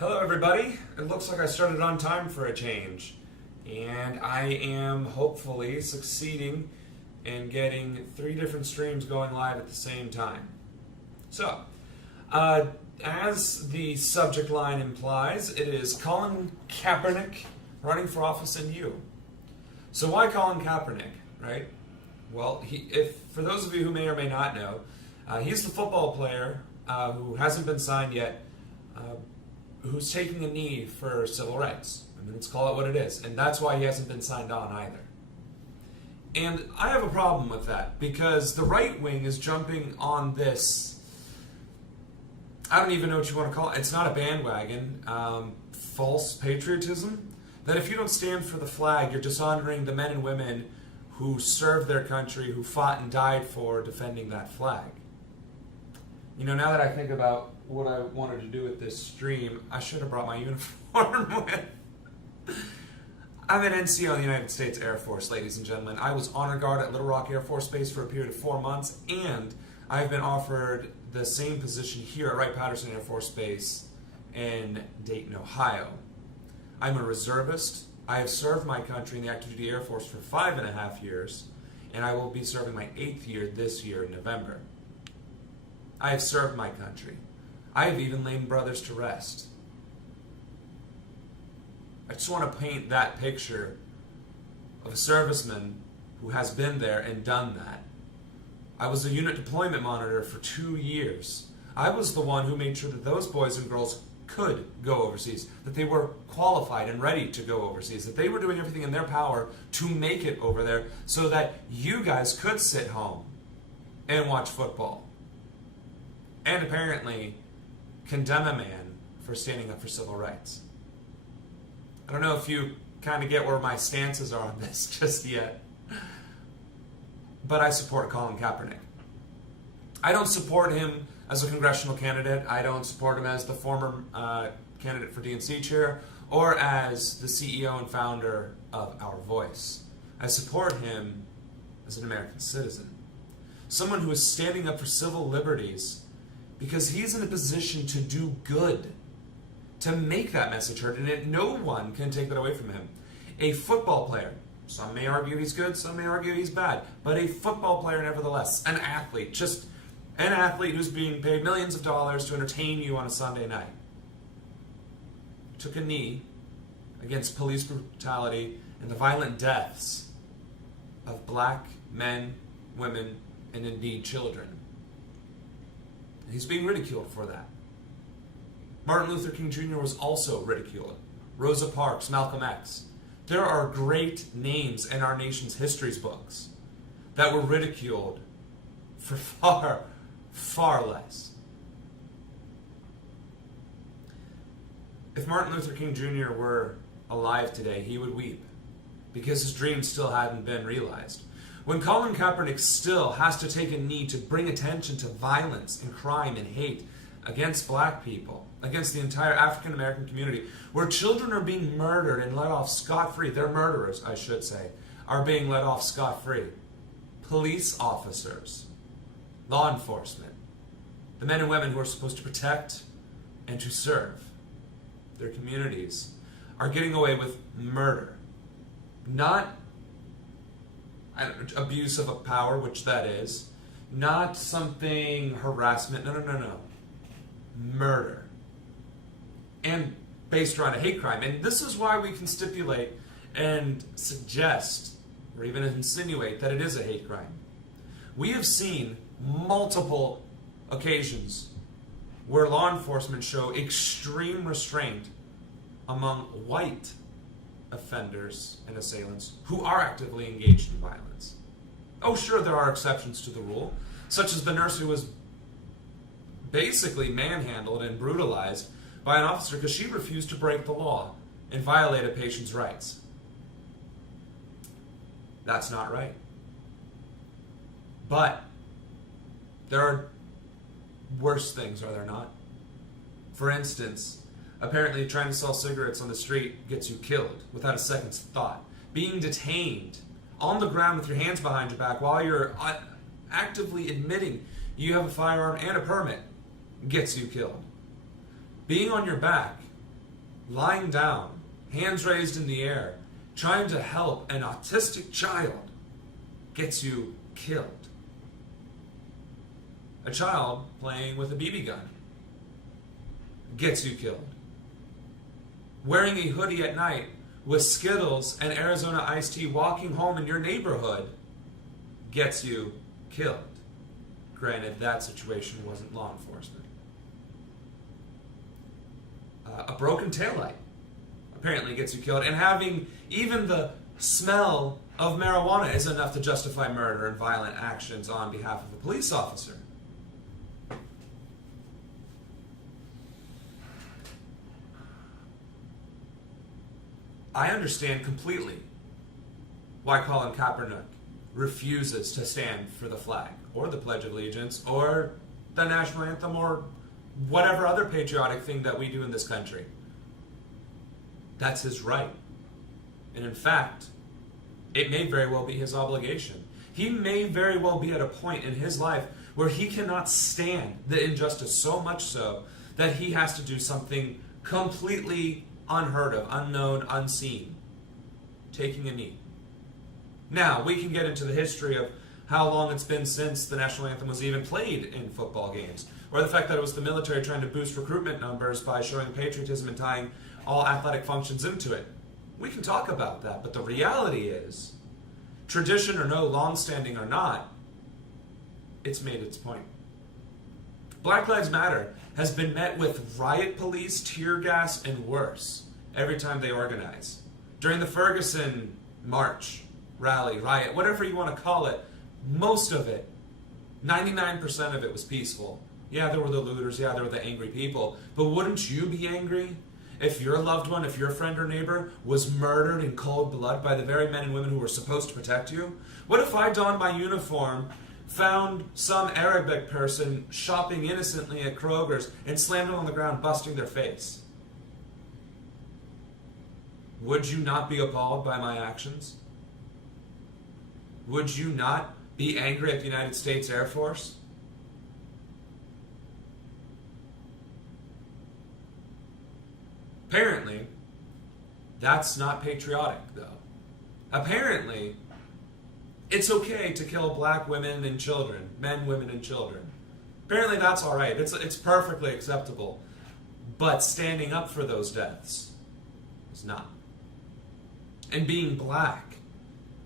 Hello everybody, it looks like I started on time for a change, and I am hopefully succeeding in getting 3 different streams going live at the same time. So, as the subject line implies, it is Colin Kaepernick running for office in you. So why Colin Kaepernick, right? Well, for those of you who may or may not know, he's the football player who hasn't been signed yet, who's taking a knee for civil rights. I mean, let's call it what it is. And that's why he hasn't been signed on either. And I have a problem with that, because the right wing is jumping on this, I don't even know what you want to call it. It's not a bandwagon, false patriotism. That if you don't stand for the flag, you're dishonoring the men and women who served their country, who fought and died for defending that flag. You know, now that I think about what I wanted to do with this stream, I should have brought my uniform with. I'm an NCO in the United States Air Force, ladies and gentlemen. I was honor guard at Little Rock Air Force Base for a period of 4 months, and I've been offered the same position here at Wright-Patterson Air Force Base in Dayton, Ohio. I'm a reservist. I have served my country in the active duty Air Force for 5.5 years, and I will be serving my 8th year this year in November. I have served my country. I have even laid brothers to rest. I just want to paint that picture of a serviceman who has been there and done that. I was a unit deployment monitor for 2 years. I was the one who made sure that those boys and girls could go overseas, that they were qualified and ready to go overseas, that they were doing everything in their power to make it over there so that you guys could sit home and watch football. And apparently condemn a man for standing up for civil rights. I don't know if you kind of get where my stances are on this just yet, but I support Colin Kaepernick. I don't support him as a congressional candidate. I don't support him as the former candidate for DNC chair or as the CEO and founder of Our Voice. I support him as an American citizen, someone who is standing up for civil liberties because he's in a position to do good, to make that message heard, and no one can take that away from him. A football player, some may argue he's good, some may argue he's bad, but a football player nevertheless, an athlete, just an athlete who's being paid millions of dollars to entertain you on a Sunday night, took a knee against police brutality and the violent deaths of black men, women, and indeed children. He's being ridiculed for that. Martin Luther King Jr. was also ridiculed. Rosa Parks, Malcolm X. There are great names in our nation's history books that were ridiculed for far, far less. If Martin Luther King Jr. were alive today, he would weep because his dreams still hadn't been realized. When Colin Kaepernick still has to take a knee to bring attention to violence and crime and hate against black people, against the entire African American community, where children are being murdered and let off scot-free, their murderers, I should say, are being let off scot-free. Police officers, law enforcement, the men and women who are supposed to protect and to serve their communities are getting away with murder. Not abuse of a power, which that is. Not something harassment. No. Murder. And based around a hate crime. And this is why we can stipulate and suggest, or even insinuate, that it is a hate crime. We have seen multiple occasions where law enforcement show extreme restraint among white offenders and assailants who are actively engaged in violence. Oh, sure, there are exceptions to the rule, such as the nurse who was basically manhandled and brutalized by an officer because she refused to break the law and violate a patient's rights. That's not right. But there are worse things, are there not? For instance, apparently trying to sell cigarettes on the street gets you killed without a second's thought. Being detained on the ground with your hands behind your back while you're actively admitting you have a firearm and a permit gets you killed. Being on your back lying down, hands raised in the air, trying to help an autistic child gets you killed. A child playing with a BB gun gets you killed. Wearing a hoodie at night with Skittles and Arizona iced tea walking home in your neighborhood gets you killed. Granted, that situation wasn't law enforcement. A broken taillight apparently gets you killed, and having even the smell of marijuana is enough to justify murder and violent actions on behalf of a police officer. I understand completely why Colin Kaepernick refuses to stand for the flag or the Pledge of Allegiance or the national anthem or whatever other patriotic thing that we do in this country. That's his right. And in fact, it may very well be his obligation. He may very well be at a point in his life where he cannot stand the injustice so much so that he has to do something completely unheard of, unknown, unseen. Taking a knee. Now, we can get into the history of how long it's been since the national anthem was even played in football games, or the fact that it was the military trying to boost recruitment numbers by showing patriotism and tying all athletic functions into it. We can talk about that, but the reality is, tradition or no, long-standing or not, it's made its point. Black Lives Matter has been met with riot police, tear gas, and worse every time they organize. During the Ferguson march, rally, riot, whatever you want to call it, most of it, 99% of it was peaceful. Yeah, there were the looters, yeah, there were the angry people, but wouldn't you be angry if your loved one, if your friend or neighbor was murdered in cold blood by the very men and women who were supposed to protect you? What if I donned my uniform, found some Arabic person shopping innocently at Kroger's and slammed them on the ground, busting their face? Would you not be appalled by my actions? Would you not be angry at the United States Air Force? Apparently, that's not patriotic, though. Apparently, it's okay to kill black women and children, men, women, and children. Apparently, that's all right. It's perfectly acceptable. But standing up for those deaths is not. And being black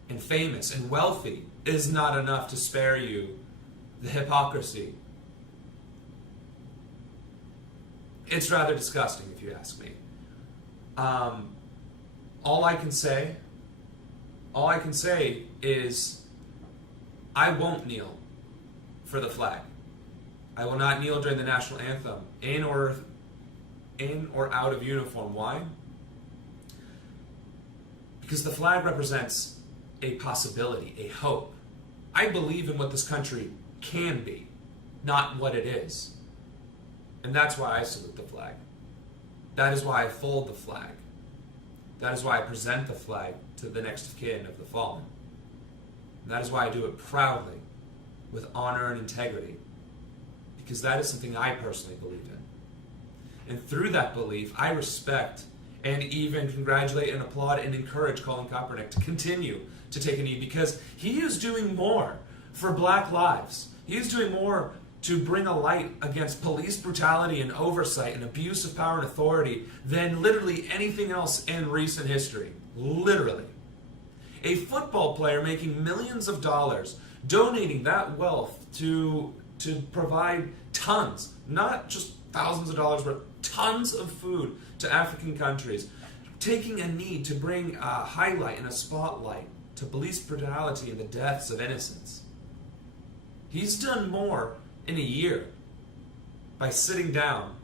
and famous and wealthy is not enough to spare you the hypocrisy. It's rather disgusting, if you ask me. All I can say is I won't kneel for the flag. I will not kneel during the national anthem, in or out of uniform. Why? Because the flag represents a possibility, a hope. I believe in what this country can be, not what it is. And that's why I salute the flag. That is why I fold the flag. That is why I present the flag to the next of kin of the fallen. And that is why I do it proudly, with honor and integrity, because that is something I personally believe in. And through that belief, I respect and even congratulate and applaud and encourage Colin Kaepernick to continue to take a knee, because he is doing more for black lives. He is doing more to bring a light against police brutality and oversight and abuse of power and authority than literally anything else in recent history. Literally. A football player making millions of dollars, donating that wealth to provide tons, not just thousands of dollars, but tons of food to African countries, taking a knee to bring a highlight and a spotlight to police brutality and the deaths of innocents. He's done more in a year by sitting down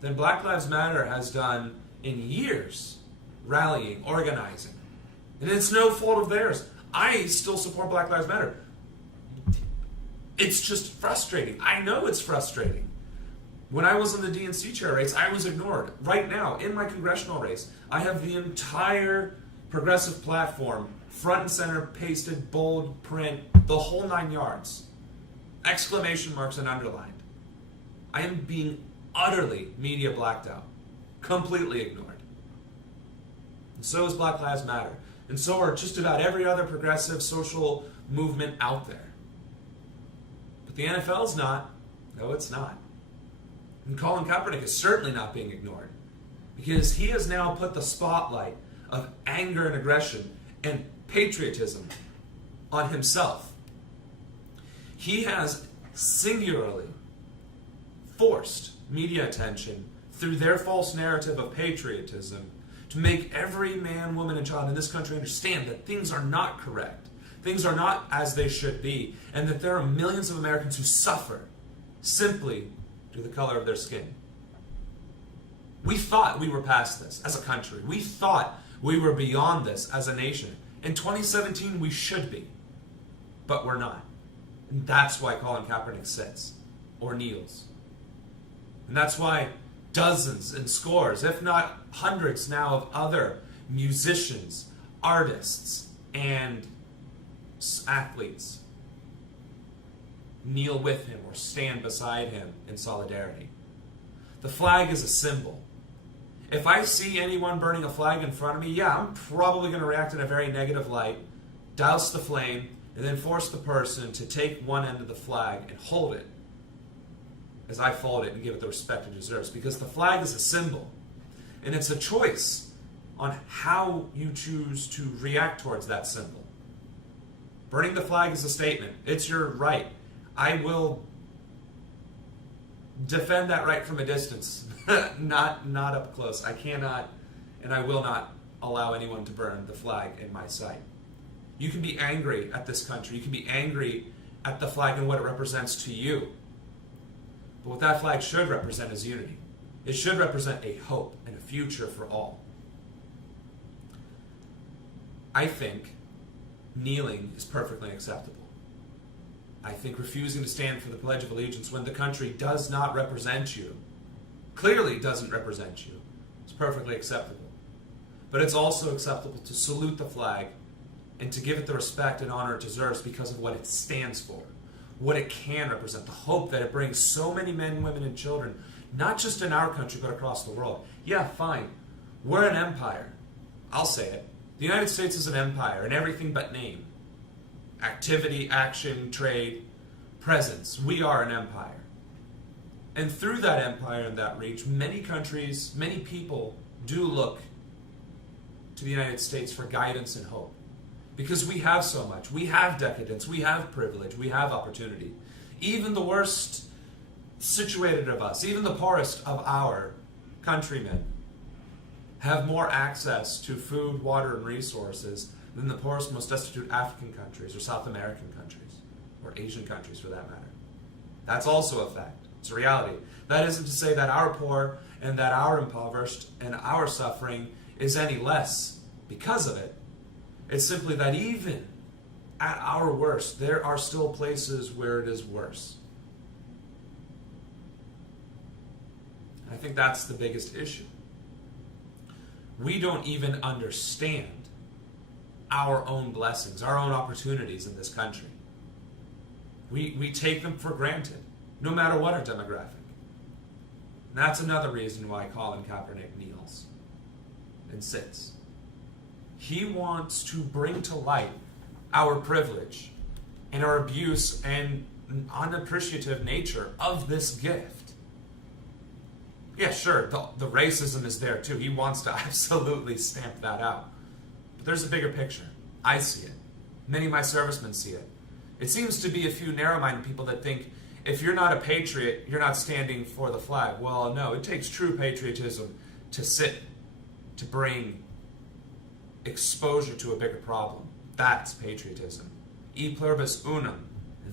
than Black Lives Matter has done in years rallying, organizing. And it's no fault of theirs. I still support Black Lives Matter. It's just frustrating. I know it's frustrating. When I was in the DNC chair race, I was ignored. Right now, in my congressional race, I have the entire progressive platform, front and center, pasted, bold, print, the whole 9 yards. Exclamation marks and underlined. I am being utterly media blacked out. Completely ignored. And so is Black Lives Matter. And so are just about every other progressive social movement out there. But the NFL's not. No, it's not. And Colin Kaepernick is certainly not being ignored, because he has now put the spotlight of anger and aggression and patriotism on himself. He has singularly forced media attention through their false narrative of patriotism to make every man, woman, and child in this country understand that things are not correct, things are not as they should be, and that there are millions of Americans who suffer simply due to the color of their skin. We thought we were past this as a country. We thought we were beyond this as a nation. In 2017, we should be, but we're not. And that's why Colin Kaepernick sits or kneels. And that's why dozens and scores, if not hundreds now, of other musicians, artists, and athletes kneel with him or stand beside him in solidarity. The flag is a symbol. If I see anyone burning a flag in front of me, yeah, I'm probably going to react in a very negative light, douse the flame, and then force the person to take one end of the flag and hold it as I fold it and give it the respect it deserves. Because the flag is a symbol, and it's a choice on how you choose to react towards that symbol. Burning the flag is a statement. It's your right. I will defend that right from a distance, not up close. I cannot and I will not allow anyone to burn the flag in my sight. You can be angry at this country. You can be angry at the flag and what it represents to you. But what that flag should represent is unity. It should represent a hope and a future for all. I think kneeling is perfectly acceptable. I think refusing to stand for the Pledge of Allegiance when the country does not represent you, clearly doesn't represent you, is perfectly acceptable. But it's also acceptable to salute the flag and to give it the respect and honor it deserves because of what it stands for, what it can represent, the hope that it brings so many men, women, and children, not just in our country, but across the world. Yeah, fine. We're an empire. I'll say it. The United States is an empire in everything but name. Activity, action, trade, presence. We are an empire. And through that empire and that reach, many countries, many people do look to the United States for guidance and hope. Because we have so much. We have decadence. We have privilege. We have opportunity. Even the worst situated of us, even the poorest of our countrymen, have more access to food, water, and resources than the poorest, most destitute African countries, or South American countries, or Asian countries for that matter. That's also a fact. It's a reality. That isn't to say that our poor and that our impoverished and our suffering is any less because of it. It's simply that even at our worst, there are still places where it is worse. I think that's the biggest issue. We don't even understand our own blessings, our own opportunities in this country. We take them for granted, no matter what our demographic. And that's another reason why Colin Kaepernick kneels and sits. He wants to bring to light our privilege and our abuse and unappreciative nature of this gift. Yeah, sure, the racism is there too. He wants to absolutely stamp that out. But there's a bigger picture. I see it. Many of my servicemen see it. It seems to be a few narrow-minded people that think if you're not a patriot, you're not standing for the flag. Well, no, it takes true patriotism to sit, to bring exposure to a bigger problem. That's patriotism. E pluribus unum.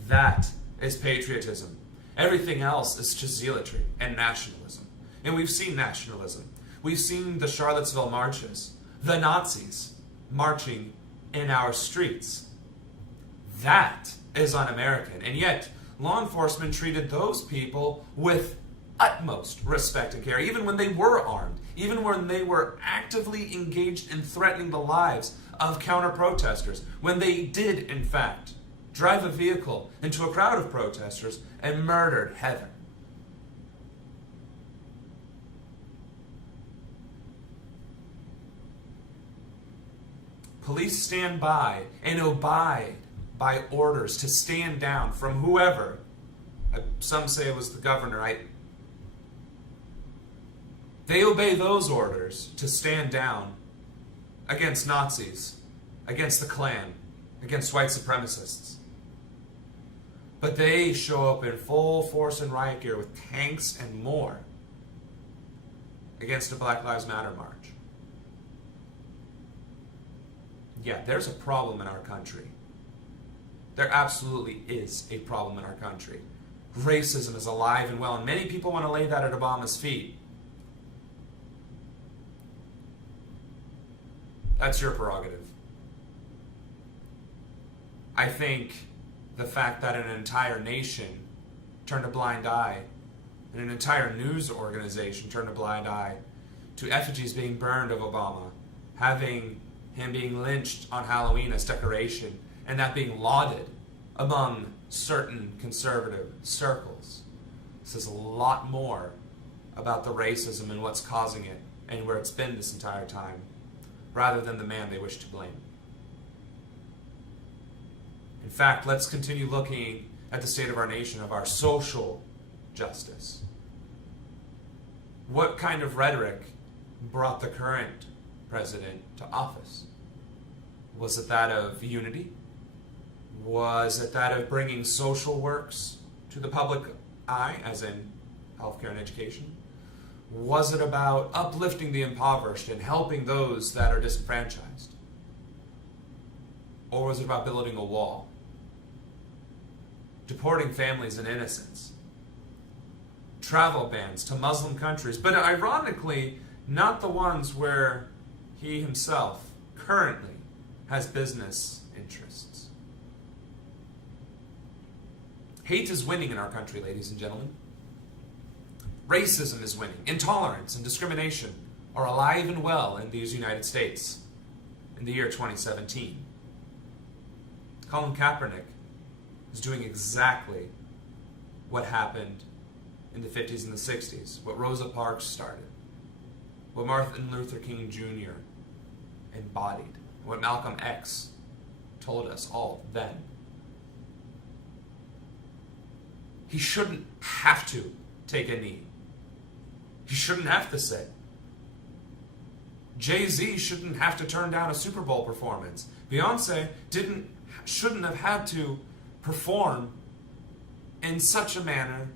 That is patriotism. Everything else is just zealotry and nationalism. And we've seen nationalism. We've seen the Charlottesville marches, the Nazis marching in our streets. That is un-American. And yet, law enforcement treated those people with utmost respect and care, even when they were armed, even when they were actively engaged in threatening the lives of counter-protesters, when they did, in fact, drive a vehicle into a crowd of protesters and murdered Heather. Police stand by and abide by orders to stand down from whoever. Some say it was the governor. They obey those orders to stand down against Nazis, against the Klan, against white supremacists. But they show up in full force and riot gear with tanks and more against a Black Lives Matter march. Yeah, there's a problem in our country. There absolutely is a problem in our country. Racism is alive and well, and many people want to lay that at Obama's feet. That's your prerogative. I think the fact that an entire nation turned a blind eye, and an entire news organization turned a blind eye to effigies being burned of Obama, having him being lynched on Halloween as decoration, and that being lauded among certain conservative circles, says a lot more about the racism and what's causing it, and where it's been this entire time, rather than the man they wish to blame. In fact, let's continue looking at the state of our nation, of our social justice. What kind of rhetoric brought the current president to office? Was it that of unity? Was it that of bringing social works to the public eye, as in healthcare and education? Was it about uplifting the impoverished and helping those that are disenfranchised? Or was it about building a wall? Deporting families and innocents? Travel bans to Muslim countries, but ironically, not the ones where he himself currently has business interests. Hate is winning in our country, ladies and gentlemen. Racism is winning. Intolerance and discrimination are alive and well in these United States in the year 2017. Colin Kaepernick is doing exactly what happened in the 50s and the 60s, what Rosa Parks started, what Martin Luther King Jr. embodied, what Malcolm X told us all then. He shouldn't have to take a knee. He shouldn't have to sit. Jay-Z shouldn't have to turn down a Super Bowl performance. Beyonce shouldn't have had to perform in such a manner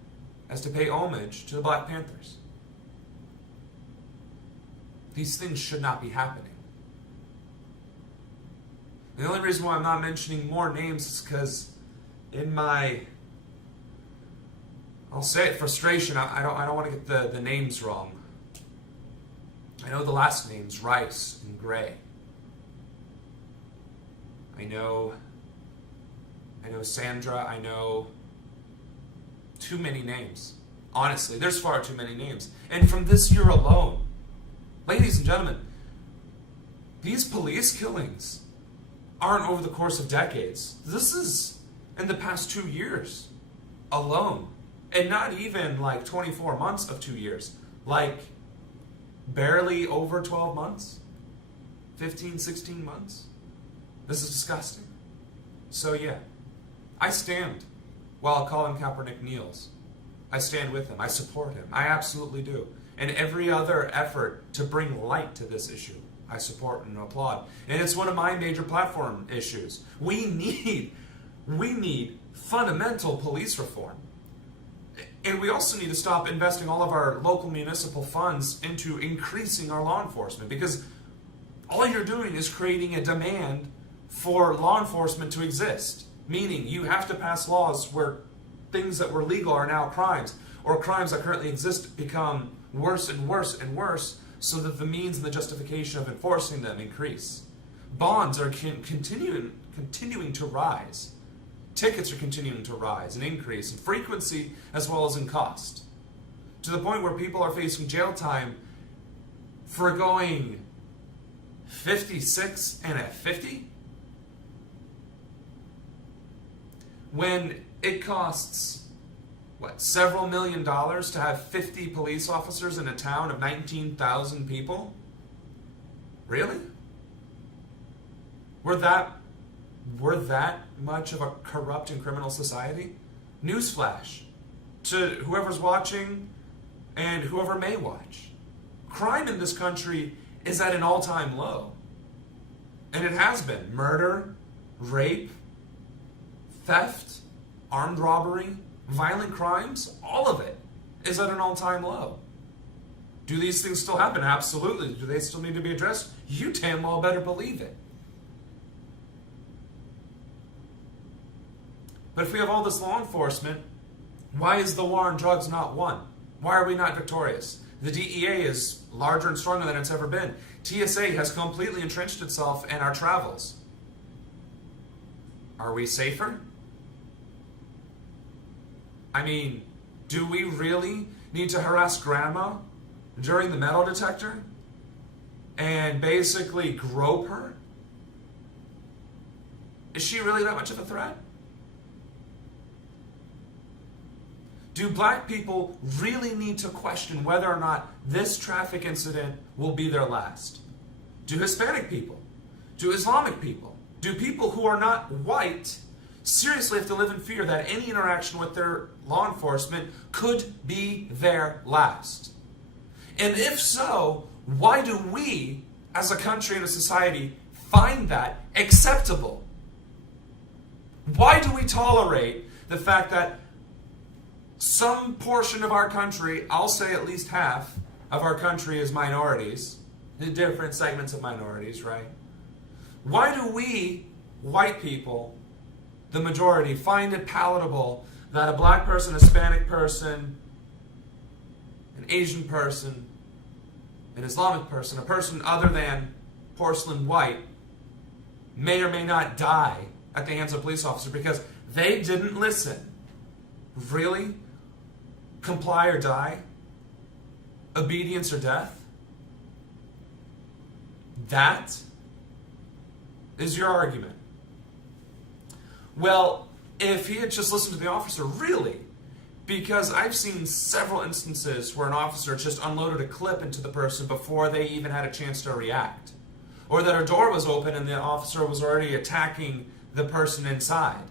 as to pay homage to the Black Panthers. These things should not be happening. And the only reason why I'm not mentioning more names is because in my, I'll say it, frustration, I don't want to get the names wrong. I know the last names, Rice and Gray. I know Sandra, I know too many names. Honestly, there's far too many names. And from this year alone, ladies and gentlemen, these police killings aren't over the course of decades. This is in the past 2 years alone. And not even like 24 months of 2 years. Like barely over 12 months. 15, 16 months. This is disgusting. So yeah, I stand while Colin Kaepernick kneels. I stand with him. I support him. I absolutely do. And every other effort to bring light to this issue, I support and applaud. And it's one of my major platform issues. We need fundamental police reform. And we also need to stop investing all of our local municipal funds into increasing our law enforcement, because all you're doing is creating a demand for law enforcement to exist. Meaning you have to pass laws where things that were legal are now crimes, or crimes that currently exist become worse and worse and worse, so that the means and the justification of enforcing them increase. Bonds are continuing to rise. Tickets are continuing to rise and increase in frequency as well as in cost, to the point where people are facing jail time for going 56 and a 50, when it costs several $1 million to have 50 police officers in a town of 19,000 people? Really? We're that much of a corrupt and criminal society? Newsflash to whoever's watching and whoever may watch. Crime in this country is at an all-time low. And it has been. Murder, rape, theft, armed robbery, violent crimes, all of it is at an all-time low. Do these things still happen? Absolutely. Do they still need to be addressed? You damn well better believe it. But if we have all this law enforcement, why is the war on drugs not won? Why are we not victorious? The DEA is larger and stronger than it's ever been. TSA has completely entrenched itself in our travels. Are we safer? I mean, do we really need to harass grandma during the metal detector and basically grope her? Is she really that much of a threat? Do black people really need to question whether or not this traffic incident will be their last? Do Hispanic people? Do Islamic people? Do people who are not white seriously have to live in fear that any interaction with their law enforcement could be their last? And if so, why do we, as a country and a society, find that acceptable? Why do we tolerate the fact that some portion of our country, I'll say at least half of our country, is minorities, the different segments of minorities, right? Why do we, white people, the majority, find it palatable that a black person, a Hispanic person, an Asian person, an Islamic person, a person other than porcelain white, may or may not die at the hands of a police officer because they didn't listen? Really? Comply or die? Obedience or death? That is your argument. Well, if he had just listened to the officer, really? Because I've seen several instances where an officer just unloaded a clip into the person before they even had a chance to react. Or that a door was open and the officer was already attacking the person inside.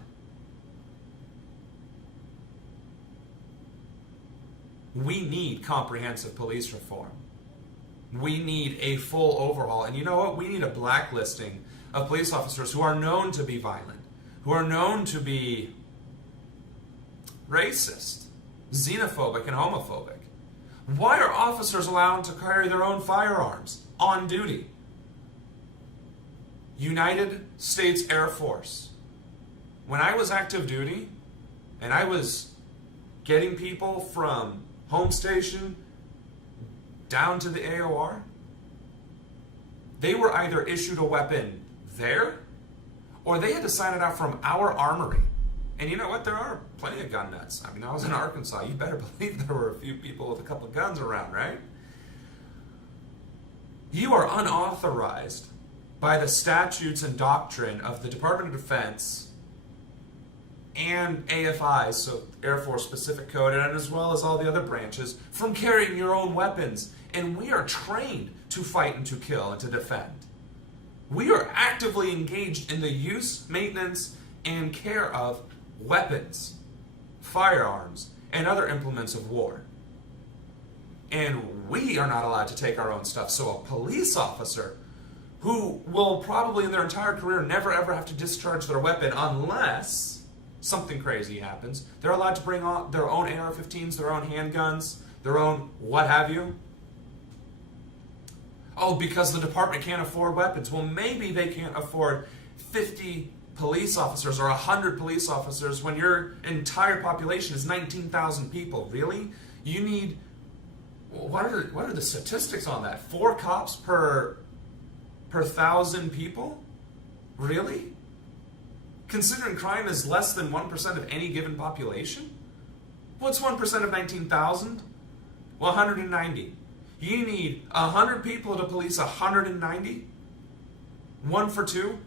We need comprehensive police reform. We need a full overhaul. And you know what? We need a blacklisting of police officers who are known to be violent, who are known to be racist, xenophobic, and homophobic. Why are officers allowed to carry their own firearms on duty? United States Air Force. When I was active duty and I was getting people from home station down to the AOR, they were either issued a weapon there or they had to sign it out from our armory. And you know what? There are plenty of gun nuts. I mean, I was in Arkansas. You better believe there were a few people with a couple of guns around, right? You are unauthorized by the statutes and doctrine of the Department of Defense and AFI, so Air Force Specific Code, and as well as all the other branches, from carrying your own weapons. And we are trained to fight and to kill and to defend. We are actively engaged in the use, maintenance, and care of weapons, firearms, and other implements of war. And we are not allowed to take our own stuff. So a police officer who will probably in their entire career never ever have to discharge their weapon unless something crazy happens. They're allowed to bring on their own AR-15s, their own handguns, their own what have you. Oh, because the department can't afford weapons. Well, maybe they can't afford 50 police officers or 100 police officers when your entire population is 19,000 people. Really? You need, what are the statistics on that? 4 cops per 1,000 people? Really? Considering crime is less than 1% of any given population? What's 1% of 19,000? Well, 190. You need 100 people to police 190? 1 for 2?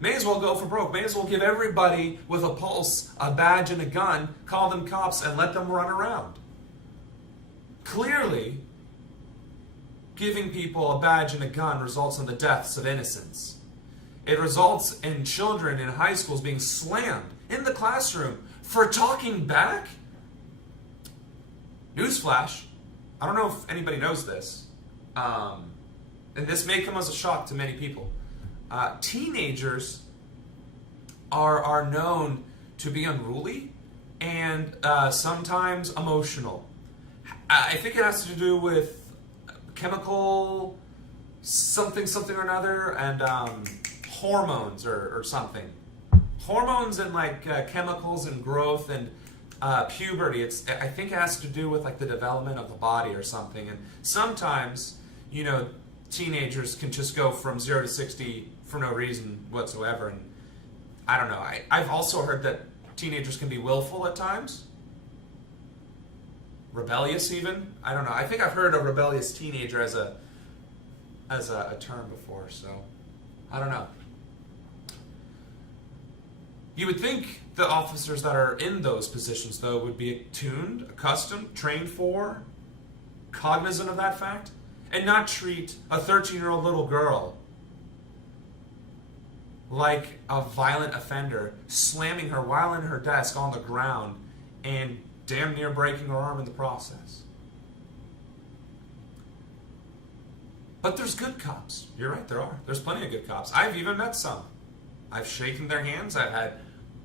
May as well go for broke. May as well give everybody with a pulse a badge and a gun, call them cops, and let them run around. Clearly, giving people a badge and a gun results in the deaths of innocents. It results in children in high schools being slammed in the classroom for talking back. Newsflash, I don't know if anybody knows this, and this may come as a shock to many people. Teenagers are known to be unruly and sometimes emotional. I think it has to do with chemical something or another, and hormones or something. Hormones and chemicals and growth and puberty. I think it has to do with the development of the body or something. And sometimes, teenagers can just go from 0 to 60 for no reason whatsoever. And I don't know. I've also heard that teenagers can be willful at times. Rebellious even. I don't know. I think I've heard a rebellious teenager as a term before, so I don't know. You would think the officers that are in those positions, though, would be attuned, accustomed, trained for, cognizant of that fact, and not treat a 13-year-old little girl like a violent offender, slamming her while in her desk on the ground and damn near breaking her arm in the process. But there's good cops. You're right, there are. There's plenty of good cops. I've even met some. I've shaken their hands. I've had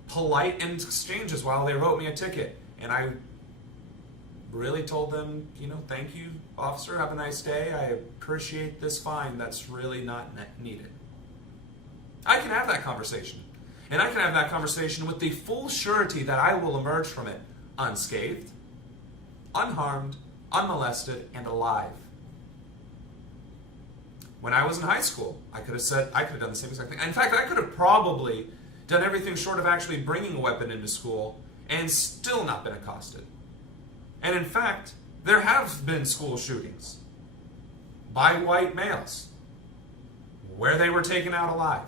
polite exchanges while they wrote me a ticket. And I really told them, thank you, officer, have a nice day. I appreciate this fine. That's really not needed. I can have that conversation. And I can have that conversation with the full surety that I will emerge from it unscathed, unharmed, unmolested, and alive. When I was in high school, I could have done the same exact thing. In fact, I could have probably done everything short of actually bringing a weapon into school and still not been accosted. And in fact, there have been school shootings by white males where they were taken out alive.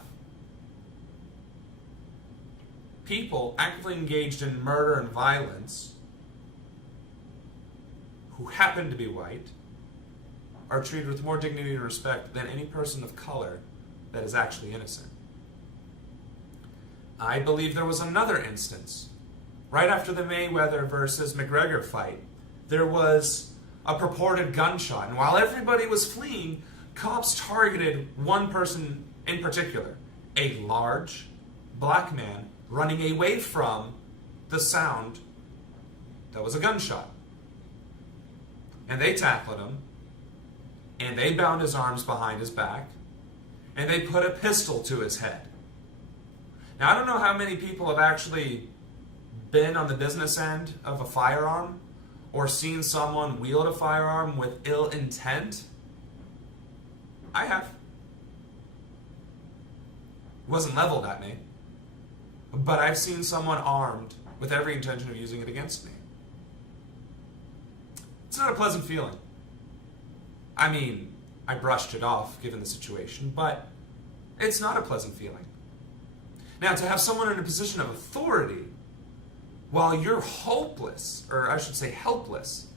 People actively engaged in murder and violence who happen to be white are treated with more dignity and respect than any person of color that is actually innocent. I believe there was another instance. Right after the Mayweather versus McGregor fight, there was a purported gunshot. And while everybody was fleeing, cops targeted one person in particular, a large black man running away from the sound that was a gunshot. And they tackled him, and they bound his arms behind his back, and they put a pistol to his head. Now, I don't know how many people have actually been on the business end of a firearm or seen someone wield a firearm with ill intent. I have. It wasn't leveled at me, but I've seen someone armed with every intention of using it against me. It's not a pleasant feeling. I mean, I brushed it off given the situation, but it's not a pleasant feeling. Now, to have someone in a position of authority while you're hopeless, or I should say helpless,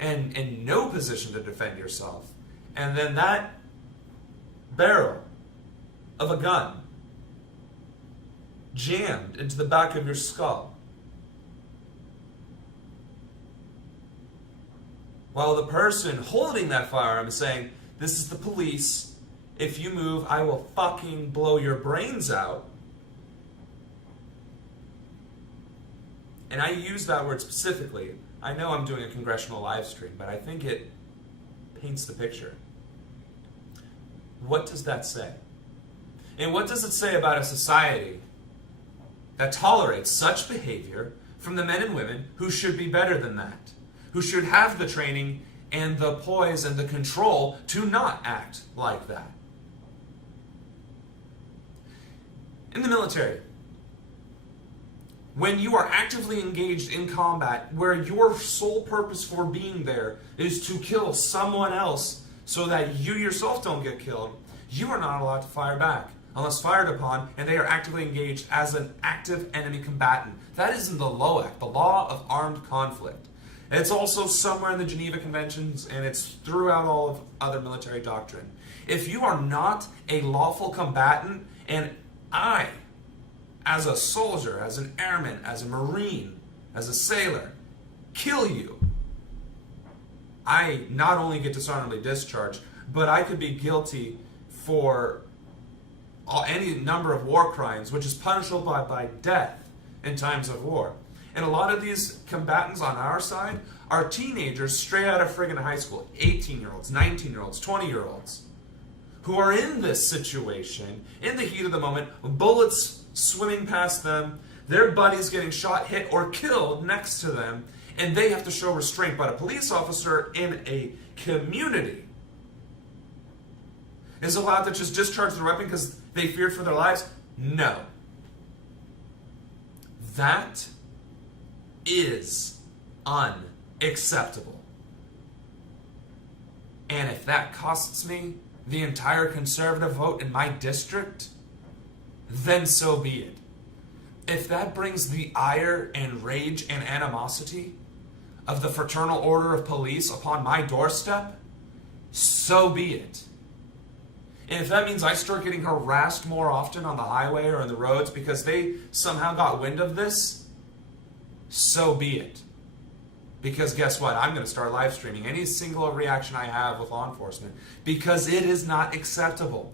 and in no position to defend yourself, and then that barrel of a gun jammed into the back of your skull, while the person holding that firearm is saying, "This is the police. If you move, I will fucking blow your brains out." And I use that word specifically. I know I'm doing a congressional live stream, but I think it paints the picture. What does that say? And what does it say about a society that tolerates such behavior from the men and women who should be better than that? Who should have the training and the poise and the control to not act like that? In the military, when you are actively engaged in combat, where your sole purpose for being there is to kill someone else so that you yourself don't get killed, you are not allowed to fire back unless fired upon and they are actively engaged as an active enemy combatant. That is in the LOAC, the Law of Armed Conflict. It's also somewhere in the Geneva Conventions, and it's throughout all of other military doctrine. If you are not a lawful combatant, and I, as a soldier, as an airman, as a Marine, as a sailor, kill you, I not only get dishonorably discharged, but I could be guilty for any number of war crimes, which is punishable by death in times of war. And a lot of these combatants on our side are teenagers straight out of friggin' high school, 18-year-olds, 19-year-olds, 20-year-olds, who are in this situation, in the heat of the moment, bullets swimming past them, their buddies getting shot, hit, or killed next to them, and they have to show restraint. But a police officer in a community is allowed to just discharge their weapon because they feared for their lives? No. That is unacceptable. And if that costs me the entire conservative vote in my district, then so be it. If that brings the ire and rage and animosity of the Fraternal Order of Police upon my doorstep, so be it. And if that means I start getting harassed more often on the highway or on the roads because they somehow got wind of this, so be it. Because guess what? I'm going to start live streaming any single reaction I have with law enforcement because it is not acceptable.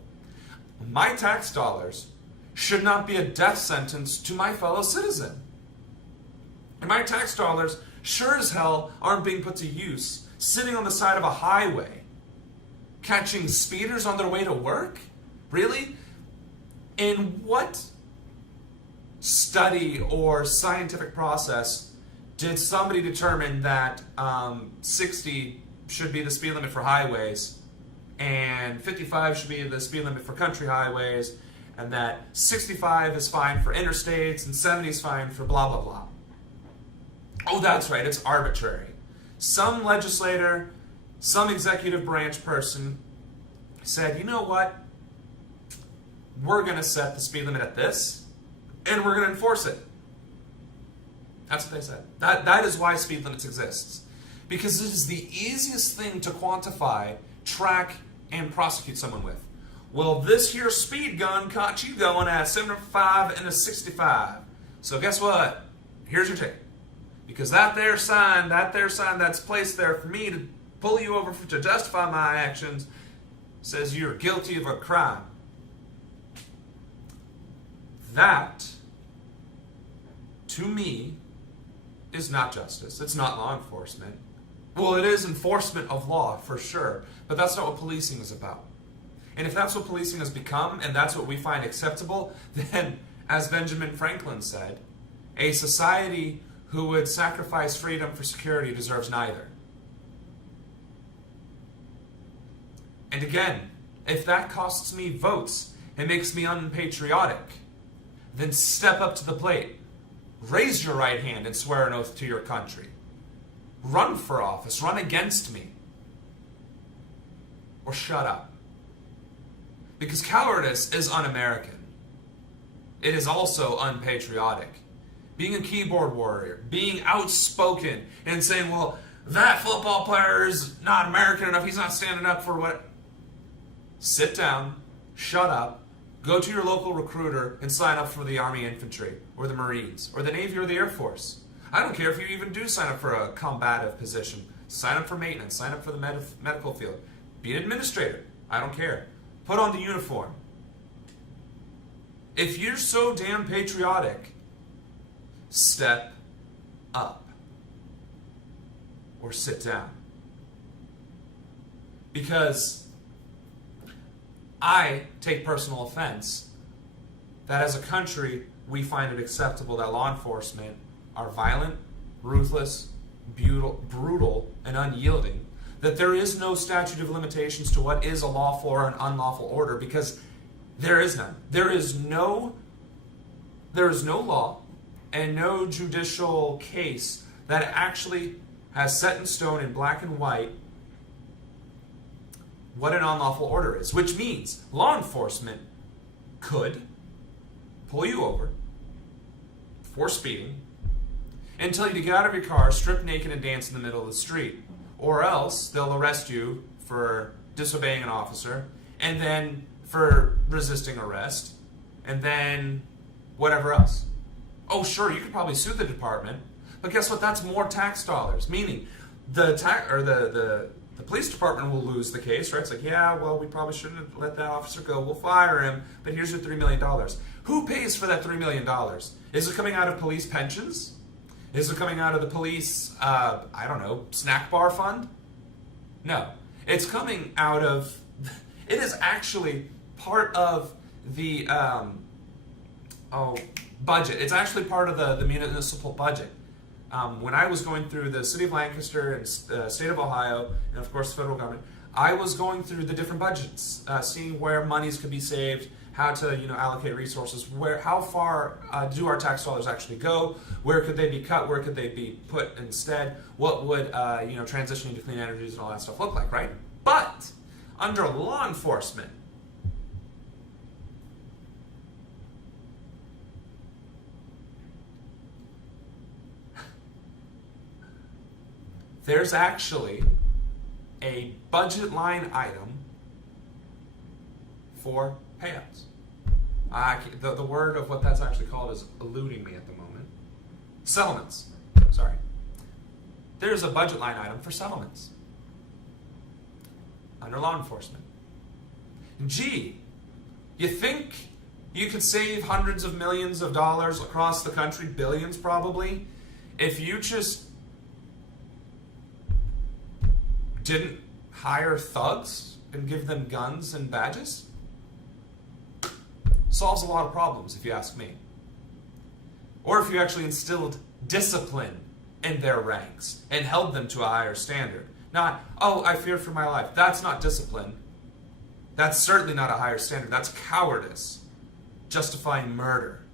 My tax dollars should not be a death sentence to my fellow citizen. And my tax dollars sure as hell aren't being put to use sitting on the side of a highway catching speeders on their way to work? Really? In what study or scientific process did somebody determine that 60 should be the speed limit for highways and 55 should be the speed limit for country highways and that 65 is fine for interstates and 70 is fine for blah, blah, blah? Oh, that's right, it's arbitrary. Some legislator, some executive branch person said, you know what? We're going to set the speed limit at this, and we're going to enforce it. That's what they said. That is why speed limits exist. Because it is the easiest thing to quantify, track, and prosecute someone with. Well, this here speed gun caught you going at 75 and a 65. So guess what? Here's your ticket. Because that there sign that's placed there for me to pull you over to justify my actions says you're guilty of a crime. That, to me, is not justice. It's not law enforcement. Well, it is enforcement of law, for sure, but that's not what policing is about. And if that's what policing has become, and that's what we find acceptable, then, as Benjamin Franklin said, a society who would sacrifice freedom for security deserves neither. And again, if that costs me votes and makes me unpatriotic, then step up to the plate. Raise your right hand and swear an oath to your country. Run for office. Run against me. Or shut up. Because cowardice is un-American. It is also unpatriotic. Being a keyboard warrior, being outspoken and saying, well, that football player is not American enough, he's not standing up for what... Sit down, shut up, go to your local recruiter and sign up for the Army Infantry or the Marines or the Navy or the Air Force. I don't care if you even do sign up for a combative position. Sign up for maintenance, sign up for the medical field. Be an administrator. I don't care. Put on the uniform. If you're so damn patriotic, step up or sit down. Because I take personal offense that as a country we find it acceptable that law enforcement are violent, ruthless, brutal, and unyielding. That there is no statute of limitations to what is a lawful or an unlawful order, because there is none. There is no law and no judicial case that actually has set in stone in black and white what an unlawful order is, which means law enforcement could pull you over for speeding and tell you to get out of your car, strip naked, and dance in the middle of the street. Or else they'll arrest you for disobeying an officer, and then for resisting arrest, and then whatever else. Oh, sure, you could probably sue the department, but guess what? That's more tax dollars. Meaning, the police department will lose the case, right? It's like, yeah, well, we probably shouldn't have let that officer go. We'll fire him, but here's your $3 million. Who pays for that $3 million? Is it coming out of police pensions? Is it coming out of the police, I don't know, snack bar fund? No. It's coming out of, it is actually part of the budget. It's actually part of the municipal budget. When I was going through the city of Lancaster and state of Ohio, and of course the federal government, I was going through the different budgets, seeing where monies could be saved, how to allocate resources, how far do our tax dollars actually go, where could they be cut, where could they be put instead, what would transitioning to clean energies and all that stuff look like, right? But under law enforcement, there's actually a budget line item for payouts. The word of what that's actually called is eluding me at the moment. Settlements. Sorry. There's a budget line item for settlements under law enforcement. Gee, you think you could save hundreds of millions of dollars across the country, billions probably, if you just didn't hire thugs and give them guns and badges? Solves a lot of problems, if you ask me. Or if you actually instilled discipline in their ranks and held them to a higher standard. Not, oh, I fear for my life. That's not discipline. That's certainly not a higher standard. That's cowardice, justifying murder,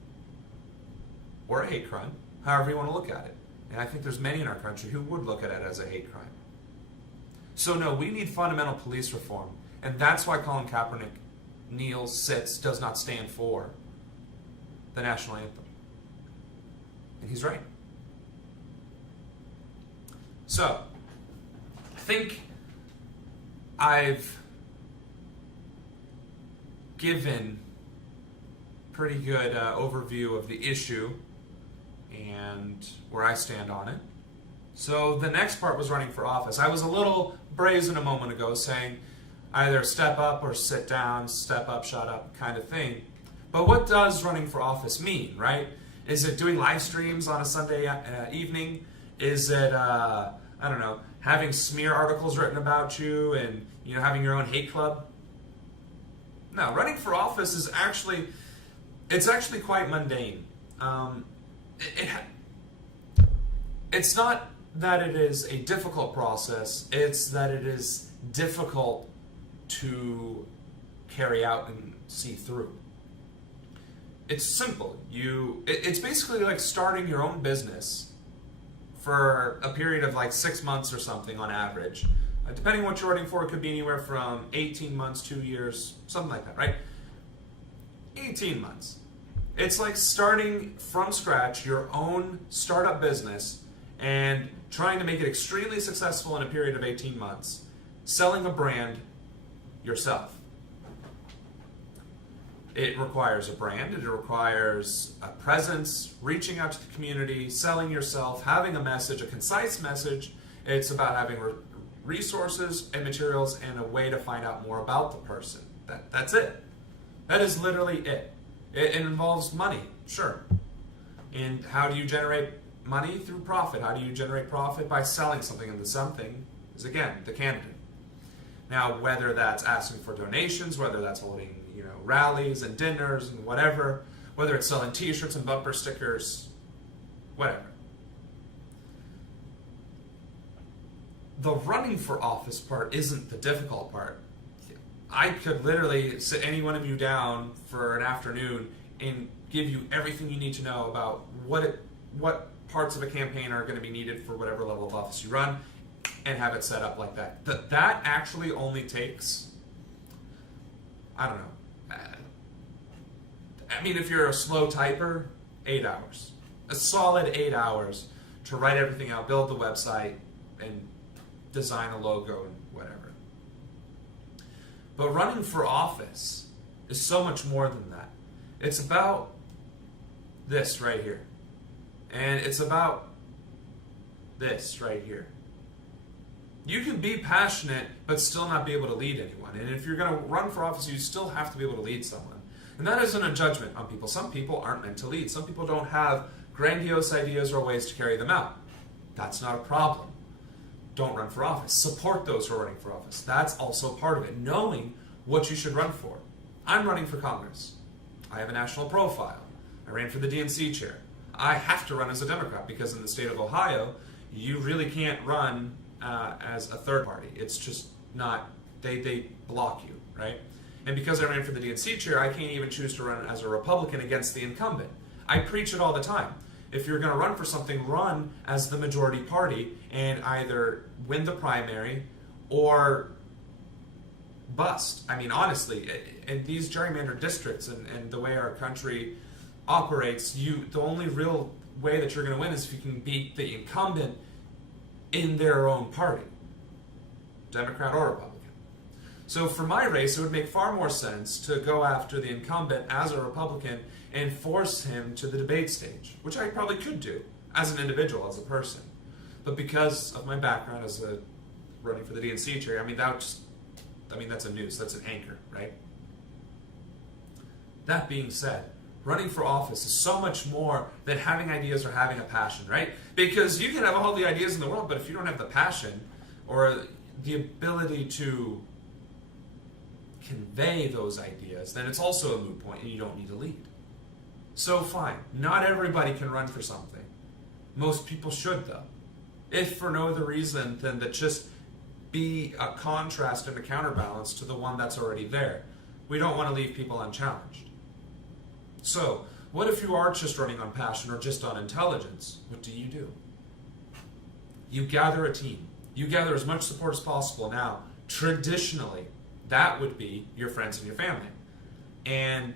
or a hate crime, however you want to look at it. And I think there's many in our country who would look at it as a hate crime. So no, we need fundamental police reform. And that's why Colin Kaepernick kneels, sits, does not stand for the national anthem. And he's right. So, I think I've given pretty good overview of the issue and where I stand on it. So the next part was running for office. I was a little brazen a moment ago saying either step up or sit down, step up, shut up kind of thing. But what does running for office mean, right? Is it doing live streams on a Sunday evening? Is it, I don't know, having smear articles written about you and, having your own hate club? No, running for office is actually, it's actually quite mundane. It's not that it is a difficult process, it's that it is difficult to carry out and see through. It's simple. It's basically like starting your own business for a period of like 6 months or something on average. Depending on what you're running for, it could be anywhere from 18 months, 2 years, something like that, right? 18 months. It's like starting from scratch your own startup business and trying to make it extremely successful in a period of 18 months, selling a brand yourself. It requires a brand, it requires a presence, reaching out to the community, selling yourself, having a message, a concise message. It's about having resources and materials and a way to find out more about the person. That's it. That is literally it. It involves money, sure. And how do you generate money? Through profit. How do you generate profit? By selling something, and the something is, again, the candidate. Now, whether that's asking for donations, whether that's holding rallies and dinners and whatever, whether it's selling t-shirts and bumper stickers, whatever. The running for office part isn't the difficult part. I could literally sit any one of you down for an afternoon and give you everything you need to know about what parts of a campaign are going to be needed for whatever level of office you run, and have it set up like that. That actually only takes, I don't know, if you're a slow typer, 8 hours. A solid 8 hours to write everything out, build the website, and design a logo and whatever. But running for office is so much more than that. It's about this right here. And it's about this right here. You can be passionate but still not be able to lead anyone. And if you're going to run for office, you still have to be able to lead someone. And that isn't a judgment on people. Some people aren't meant to lead. Some people don't have grandiose ideas or ways to carry them out. That's not a problem. Don't run for office. Support those who are running for office. That's also part of it. Knowing what you should run for. I'm running for Congress. I have a national profile. I ran for the DNC chair. I have to run as a Democrat because in the state of Ohio, you really can't run as a third party. It's just not, they block you, right? And because I ran for the DNC chair, I can't even choose to run as a Republican against the incumbent. I preach it all the time. If you're going to run for something, run as the majority party and either win the primary or bust. I mean, honestly, in these gerrymandered districts and the way our country operates, the only real way that you're going to win is if you can beat the incumbent in their own party, Democrat or Republican. So for my race, it would make far more sense to go after the incumbent as a Republican and force him to the debate stage, which I probably could do as an individual, as a person. But because of my background as running for the DNC chair, that's a noose, that's an anchor, right? That being said, running for office is so much more than having ideas or having a passion, right? Because you can have all the ideas in the world, but if you don't have the passion or the ability to convey those ideas, then it's also a moot point and you don't need to lead. So fine, not everybody can run for something. Most people should though. If for no other reason than that just be a contrast and a counterbalance to the one that's already there. We don't want to leave people unchallenged. So, what if you are just running on passion or just on intelligence? What do? You gather a team. You gather as much support as possible. Now, traditionally, that would be your friends and your family. And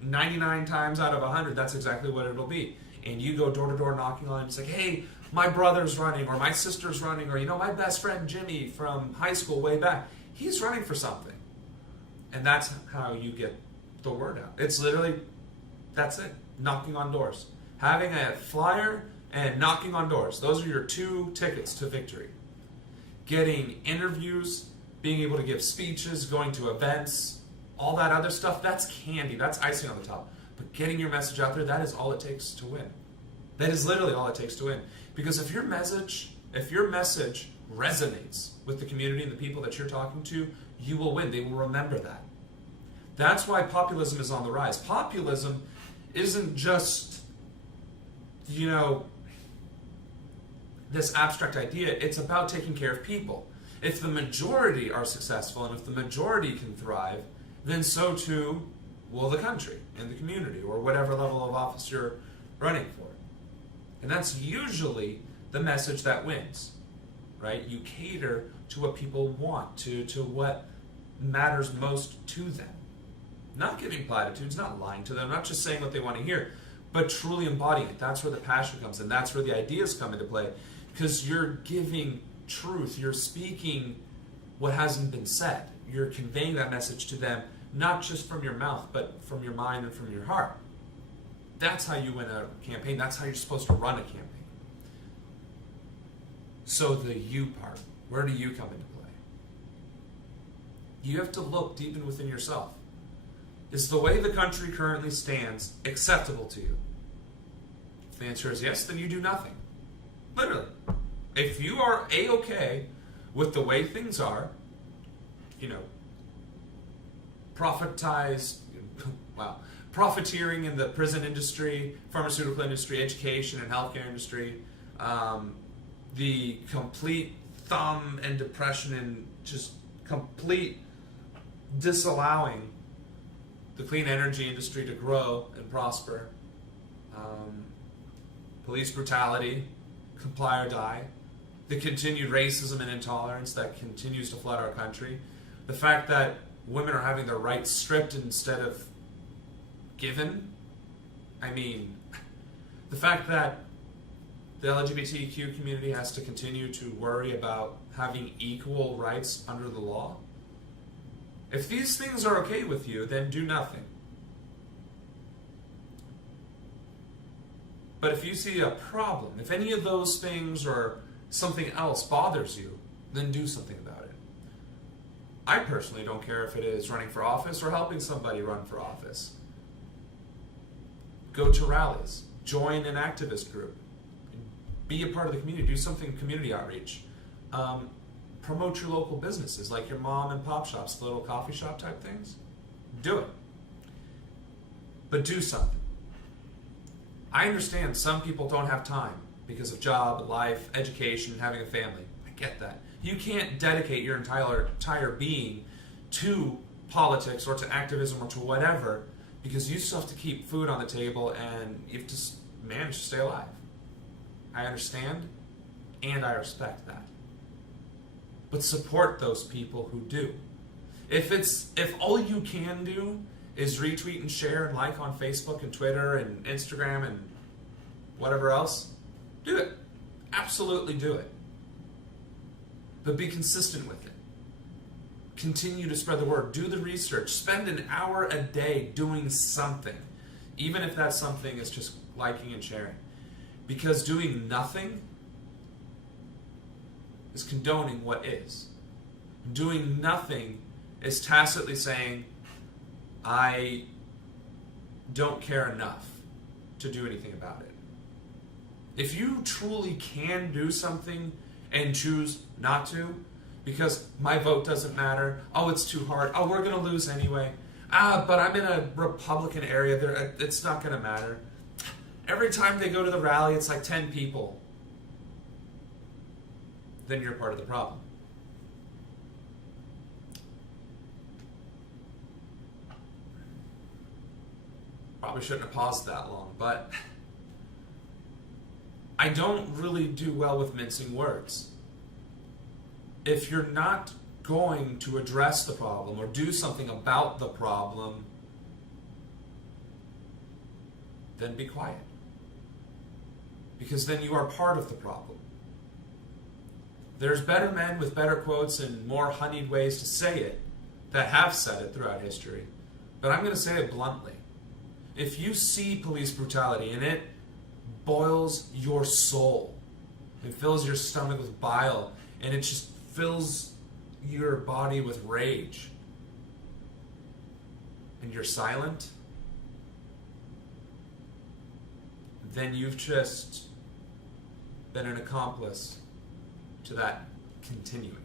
99 times out of 100, that's exactly what it'll be. And you go door to door knocking on, it's like, hey, my brother's running, or my sister's running, or my best friend Jimmy from high school way back, he's running for something. And that's how you get the word out. It's literally, that's it, knocking on doors. Having a flyer and knocking on doors. Those are your 2 tickets to victory. Getting interviews, being able to give speeches, going to events, all that other stuff, that's candy, that's icing on the top. But getting your message out there, that is all it takes to win. That is literally all it takes to win. Because if your message resonates with the community and the people that you're talking to, you will win. They will remember that. That's why populism is on the rise. Populism isn't just, this abstract idea. It's about taking care of people. If the majority are successful and if the majority can thrive, then so too will the country and the community or whatever level of office you're running for. And that's usually the message that wins, right? You cater to what people want, to what matters most to them. Not giving platitudes, not lying to them, not just saying what they want to hear, but truly embodying it. That's where the passion comes in. That's where the ideas come into play. Because you're giving truth. You're speaking what hasn't been said. You're conveying that message to them, not just from your mouth, but from your mind and from your heart. That's how you win a campaign. That's how you're supposed to run a campaign. So the you part, where do you come into play? You have to look deep in within yourself. Is the way the country currently stands acceptable to you? If the answer is yes, then you do nothing. Literally. If you are A-okay with the way things are, profiteering in the prison industry, pharmaceutical industry, education and healthcare industry, the complete thumb and depression and just complete disallowing the clean energy industry to grow and prosper, police brutality, comply or die, the continued racism and intolerance that continues to flood our country, the fact that women are having their rights stripped instead of given, the fact that the LGBTQ community has to continue to worry about having equal rights under the law? If these things are okay with you, then do nothing. But if you see a problem, if any of those things or something else bothers you, then do something about it. I personally don't care if it is running for office or helping somebody run for office. Go to rallies, join an activist group, be a part of the community, do something community outreach. Promote your local businesses like your mom and pop shops, the little coffee shop type things. Do it. But do something. I understand some people don't have time because of job, life, education, having a family. I get that. You can't dedicate your entire being to politics or to activism or to whatever because you still have to keep food on the table and you have to manage to stay alive. I understand and I respect that. But support those people who do. If all you can do is retweet and share and like on Facebook and Twitter and Instagram and whatever else, do it. Absolutely do it. But be consistent with it. Continue to spread the word. Do the research. Spend an hour a day doing something. Even if that something is just liking and sharing. Because doing nothing is condoning what is. Doing nothing is tacitly saying, I don't care enough to do anything about it. If you truly can do something and choose not to, because my vote doesn't matter, oh, it's too hard, oh, we're going to lose anyway, but I'm in a Republican area, it's not going to matter. Every time they go to the rally, it's like 10 people. Then you're part of the problem. Probably shouldn't have paused that long, but I don't really do well with mincing words. If you're not going to address the problem or do something about the problem, then be quiet. Because then you are part of the problem. There's better men with better quotes and more honeyed ways to say it that have said it throughout history. But I'm going to say it bluntly. If you see police brutality and it boils your soul, it fills your stomach with bile, and it just fills your body with rage, and you're silent, then you've just been an accomplice to that continuing.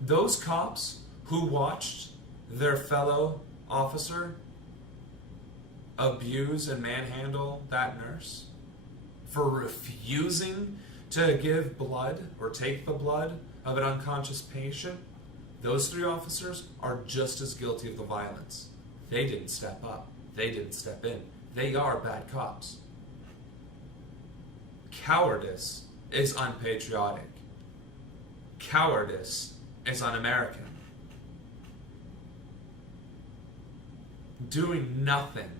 Those cops who watched their fellow officer abuse and manhandle that nurse for refusing to give blood or take the blood of an unconscious patient, those 3 officers are just as guilty of the violence. They didn't step up. They didn't step in. They are bad cops. Cowardice is unpatriotic. Cowardice is un-American. Doing nothing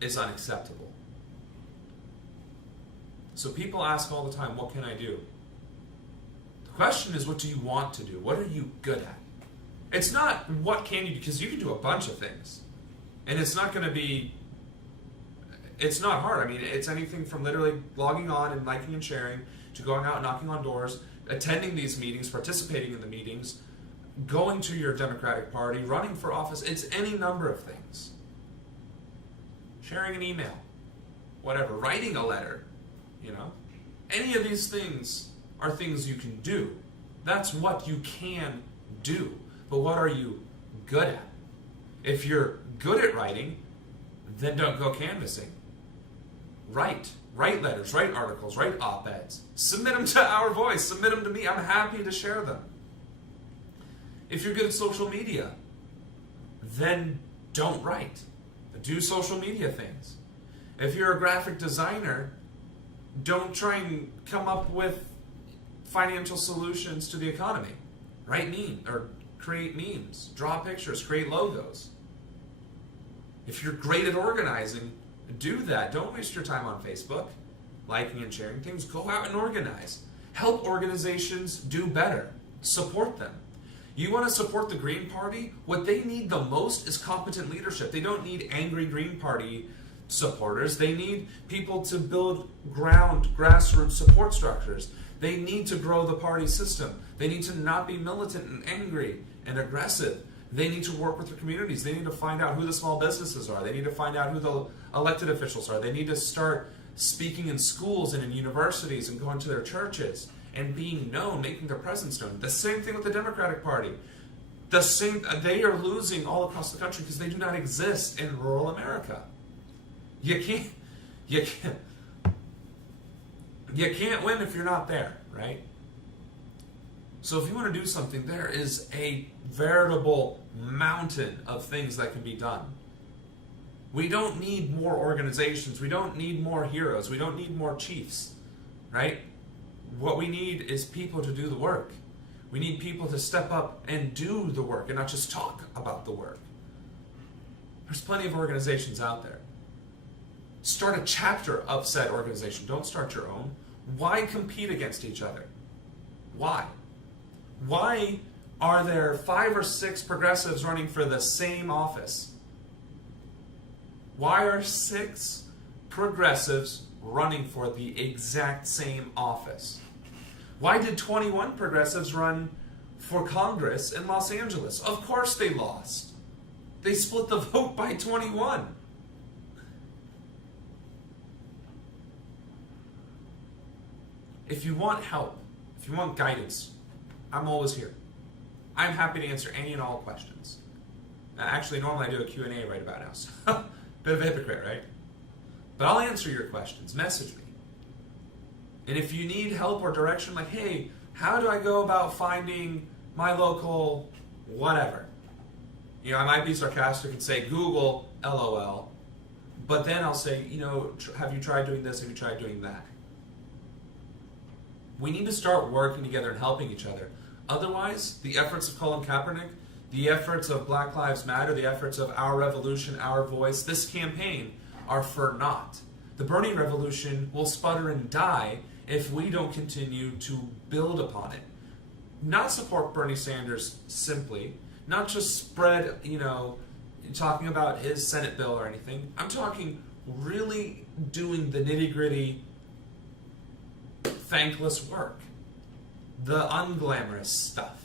is unacceptable. So people ask all the time, what can I do? The question is, what do you want to do? What are you good at? It's not what can you do, because you can do a bunch of things. And it's not going to be, it's not hard. I mean, it's anything from literally logging on and liking and sharing, to going out and knocking on doors, attending these meetings, participating in the meetings, going to your Democratic Party, running for office. It's any number of things. Sharing an email, whatever, writing a letter, Any of these things are things you can do. That's what you can do. But what are you good at? If you're good at writing, then don't go canvassing. Write letters, write articles, write op-eds. Submit them to Our Voice, submit them to me. I'm happy to share them. If you're good at social media, then don't write. Do social media things. If you're a graphic designer, don't try and come up with financial solutions to the economy. Write memes, or create memes, draw pictures, create logos. If you're great at organizing, do that. Don't waste your time on Facebook. liking and sharing things, go out and organize. Help organizations do better. Support them. You want to support the Green Party? What they need the most is competent leadership. They don't need angry Green Party supporters. They need people to build grassroots support structures. They need to grow the party system. They need to not be militant and angry and aggressive. They need to work with their communities. They need to find out who the small businesses are. They need to find out who the elected officials are. They need to start speaking in schools and in universities and going to their churches and being known, making their presence known. The same thing with the Democratic Party. They are losing all across the country because they do not exist in rural America. You can't win if you're not there, right? So if you want to do something, there is a veritable mountain of things that can be done. We don't need more organizations. We don't need more heroes. We don't need more chiefs, right? What we need is people to do the work. We need people to step up and do the work and not just talk about the work. There's plenty of organizations out there. Start a chapter of said organization. Don't start your own. Why compete against each other? Why? Why are there 5 or 6 progressives running for the same office? Why are 6 progressives running for the exact same office? Why did 21 progressives run for Congress in Los Angeles? Of course they lost. They split the vote by 21. If you want help, if you want guidance, I'm always here. I'm happy to answer any and all questions. Actually, normally I do a Q&A right about now, so bit of a hypocrite, right? But I'll answer your questions. Message me. And if you need help or direction, like, hey, how do I go about finding my local whatever? You know, I might be sarcastic and say, Google, LOL. But then I'll say, you know, have you tried doing this? Have you tried doing that? We need to start working together and helping each other. Otherwise, the efforts of Colin Kaepernick, the efforts of Black Lives Matter, the efforts of Our Revolution, Our Voice, this campaign are for naught. The Bernie revolution will sputter and die if we don't continue to build upon it. Not support Bernie Sanders simply, not just spread, you know, talking about his Senate bill or anything. I'm talking really doing the nitty-gritty, thankless work. The unglamorous stuff.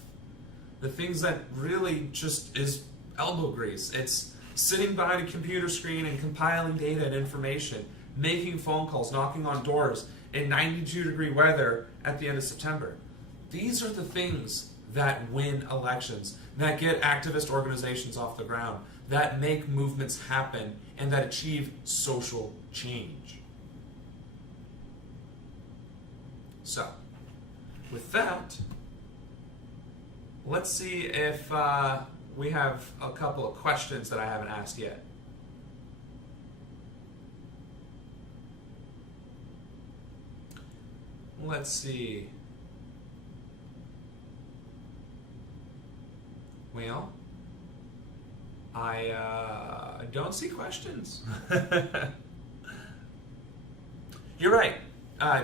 The things that really just is elbow grease. It's sitting behind a computer screen and compiling data and information, making phone calls, knocking on doors in 92-degree weather at the end of September. These are the things that win elections, that get activist organizations off the ground, that make movements happen, and that achieve social change. So, with that, let's see if we have a couple of questions that I haven't asked yet. Let's see. Well, I don't see questions. You're right,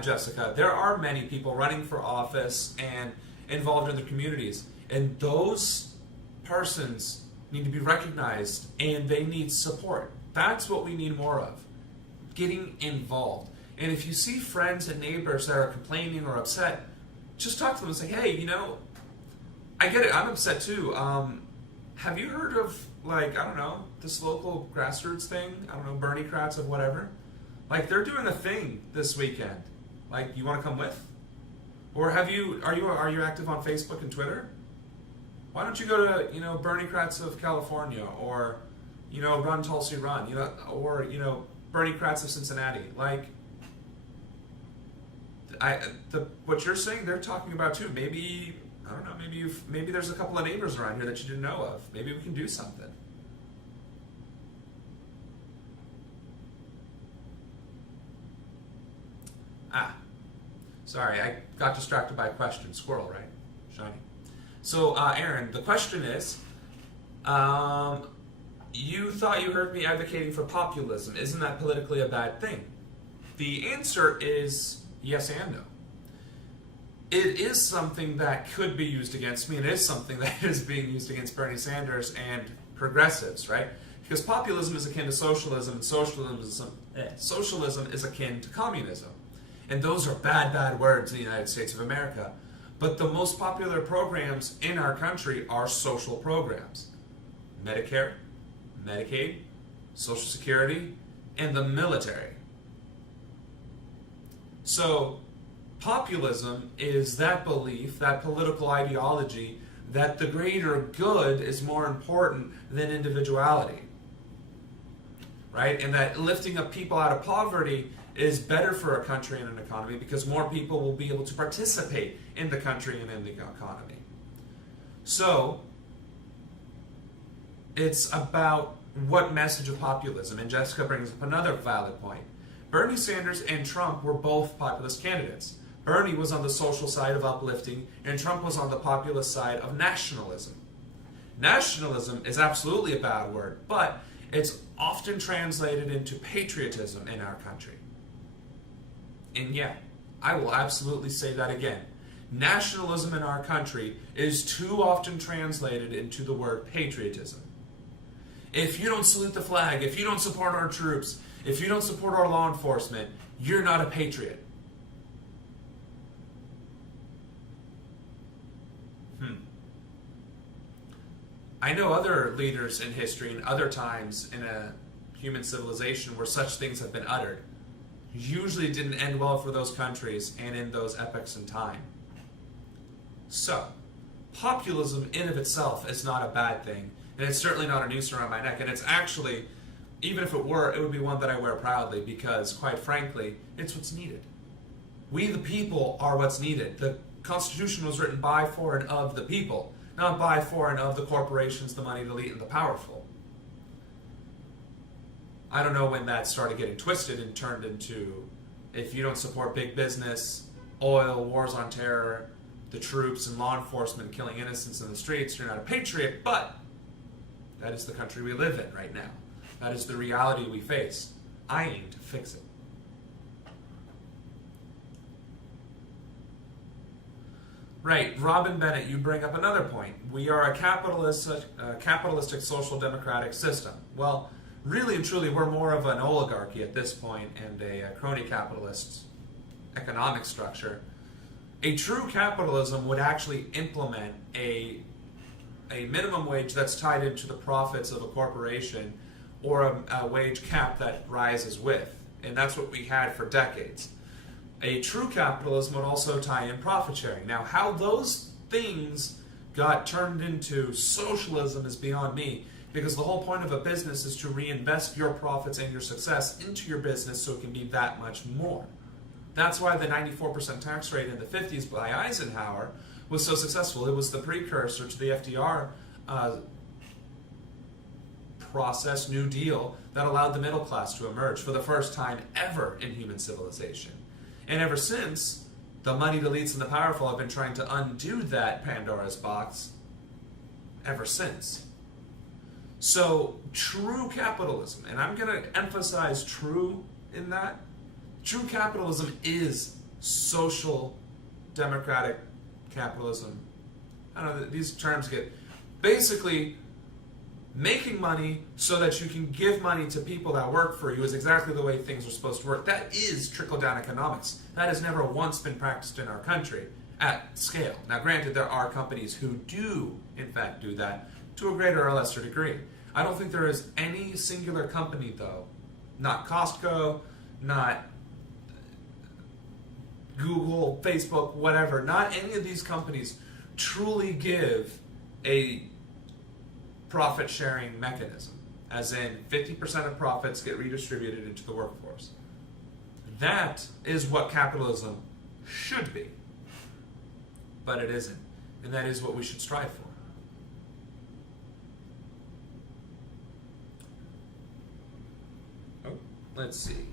Jessica. There are many people running for office and involved in their communities. And those persons need to be recognized and they need support. That's what we need more of. Getting involved. And if you see friends and neighbors that are complaining or upset, just talk to them and say, hey, you know, I get it, I'm upset too. Have you heard of, like, I don't know, this local grassroots thing? I don't know, Bernie Kratz of whatever? Like, they're doing a thing this weekend. Like, you want to come with? Or are you active on Facebook and Twitter? Why don't you go to, you know, Bernie Kratz of California, or, you know, Run Tulsi Run, you know, or, you know, Bernie Kratz of Cincinnati. Like, what you're saying, they're talking about too. Maybe, I don't know, maybe there's a couple of neighbors around here that you didn't know of. Maybe we can do something. Sorry, I got distracted by a question. Squirrel, right? Shiny. So, Aaron, the question is, you thought you heard me advocating for populism. Isn't that politically a bad thing? The answer is yes and no. It is something that could be used against me, and it is something that is being used against Bernie Sanders and progressives, right? Because populism is akin to socialism, and socialism is akin to communism. And those are bad, bad words in the United States of America. But the most popular programs in our country are social programs. Medicare, Medicaid, Social Security, and the military. So, populism is that belief, that political ideology, that the greater good is more important than individuality. Right? And that lifting up people out of poverty is better for a country and an economy because more people will be able to participate in the country and in the economy. So, it's about what message of populism. And Jessica brings up another valid point. Bernie Sanders and Trump were both populist candidates. Bernie was on the social side of uplifting, and Trump was on the populist side of nationalism. Nationalism is absolutely a bad word, but it's often translated into patriotism in our country. And yeah, I will absolutely say that again. Nationalism in our country is too often translated into the word patriotism. If you don't salute the flag, if you don't support our troops, if you don't support our law enforcement, you're not a patriot. I know other leaders in history and other times in a human civilization where such things have been uttered. Usually it didn't end well for those countries and in those epochs in time. So, populism in of itself is not a bad thing, and it's certainly not a noose around my neck, and it's actually, even if it were, it would be one that I wear proudly because, quite frankly, it's what's needed. We the people are what's needed. The Constitution was written by, for, and of the people, not by, for, and of the corporations, the moneyed elite, and the powerful. I don't know when that started getting twisted and turned into, if you don't support big business, oil, wars on terror, the troops and law enforcement killing innocents in the streets, you're not a patriot, but that is the country we live in right now. That is the reality we face. I aim to fix it. Right, Robin Bennett, you bring up another point. We are a capitalistic social democratic system. Well, really and truly, we're more of an oligarchy at this point and a crony capitalist economic structure. A true capitalism would actually implement a minimum wage that's tied into the profits of a corporation or a wage cap that rises with. And that's what we had for decades. A true capitalism would also tie in profit sharing. Now, how those things got turned into socialism is beyond me, because the whole point of a business is to reinvest your profits and your success into your business so it can be that much more. That's why the 94% tax rate in the 50s by Eisenhower was so successful. It was the precursor to the FDR process, New Deal, that allowed the middle class to emerge for the first time ever in human civilization. And ever since, the moneyed elites and the powerful have been trying to undo that Pandora's box ever since. So, true capitalism, and I'm going to emphasize true in that, true capitalism is social democratic capitalism. I don't know, these terms get basically making money so that you can give money to people that work for you is exactly the way things are supposed to work. That is trickle-down economics. That has never once been practiced in our country at scale. Now, granted, there are companies who do, in fact, do that to a greater or lesser degree. I don't think there is any singular company, though, not Costco, not Google, Facebook, whatever, not any of these companies truly give a profit-sharing mechanism, as in 50% of profits get redistributed into the workforce. That is what capitalism should be, but it isn't, and that is what we should strive for. Oh, let's see.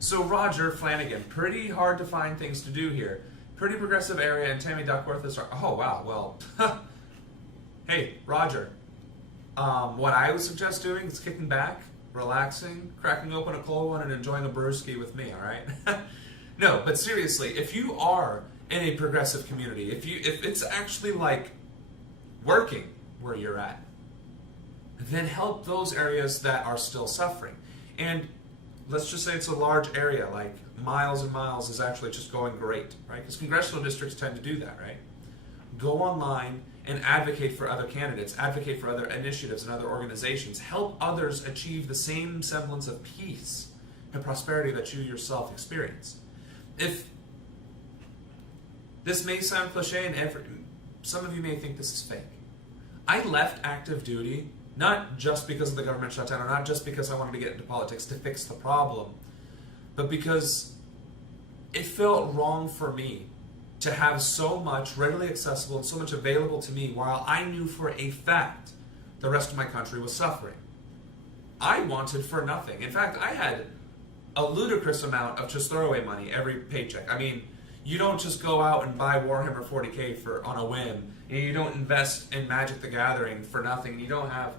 So Roger Flanagan, pretty hard to find things to do here. Pretty progressive area, and Tammy Duckworth is... Oh, wow, well... Hey, Roger. What I would suggest doing is kicking back, relaxing, cracking open a cold one, and enjoying a brewski with me, all right? No, but seriously, if you are in a progressive community, if it's actually like working where you're at, then help those areas that are still suffering. And let's just say it's a large area, like miles and miles is actually just going great, right? Because congressional districts tend to do that, right? Go online and advocate for other candidates, advocate for other initiatives and other organizations. Help others achieve the same semblance of peace and prosperity that you yourself experience. If this may sound cliche, and some of you may think this is fake. I left active duty not just because of the government shutdown, or not just because I wanted to get into politics to fix the problem, but because it felt wrong for me to have so much readily accessible and so much available to me while I knew for a fact the rest of my country was suffering. I wanted for nothing. In fact, I had a ludicrous amount of just throwaway money every paycheck. I mean, you don't just go out and buy Warhammer 40K on a whim. You don't invest in Magic the Gathering for nothing. You don't have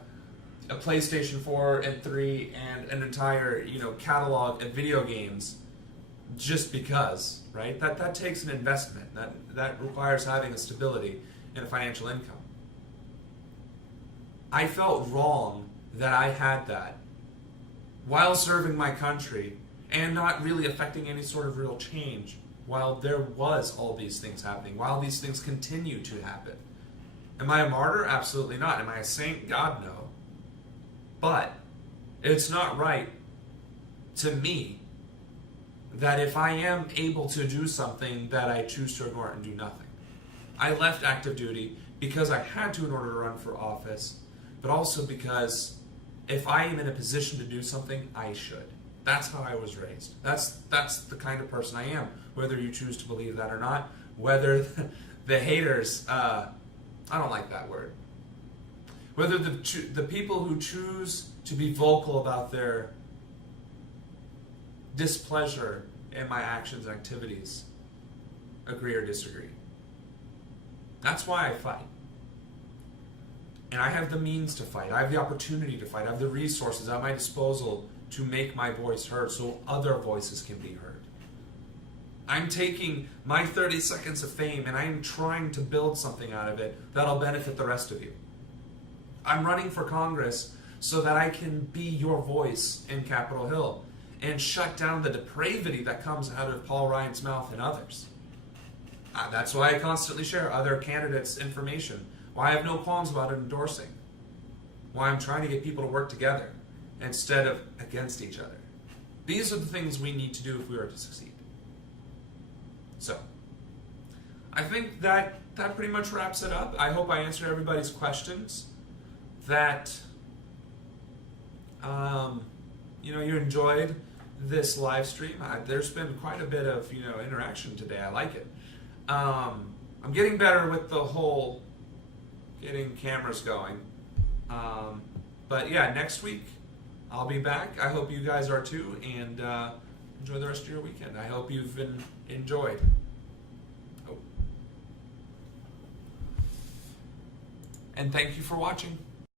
a PlayStation 4 and 3 and an entire, catalog of video games just because, right? That takes an investment. That requires having a stability and a financial income. I felt wrong that I had that while serving my country and not really affecting any sort of real change while there was all these things happening, while these things continue to happen. Am I a martyr? Absolutely not. Am I a saint? God, no. But it's not right to me that if I am able to do something that I choose to ignore it and do nothing. I left active duty because I had to in order to run for office, but also because if I am in a position to do something, I should. That's how I was raised. That's the kind of person I am, whether you choose to believe that or not. Whether the haters, I don't like that word. Whether the people who choose to be vocal about their displeasure in my actions and activities agree or disagree. That's why I fight. And I have the means to fight. I have the opportunity to fight. I have the resources at my disposal to make my voice heard so other voices can be heard. I'm taking my 30 seconds of fame and I'm trying to build something out of it that'll benefit the rest of you. I'm running for Congress so that I can be your voice in Capitol Hill and shut down the depravity that comes out of Paul Ryan's mouth and others. That's why I constantly share other candidates' information. Why I have no qualms about endorsing. Why I'm trying to get people to work together instead of against each other. These are the things we need to do if we are to succeed. So, I think that pretty much wraps it up. I hope I answered everybody's questions. That you enjoyed this live stream. There's been quite a bit of interaction today. I like it. I'm getting better with the whole getting cameras going. But yeah, next week I'll be back. I hope you guys are too, and enjoy the rest of your weekend. I hope you've enjoyed. Oh. And thank you for watching.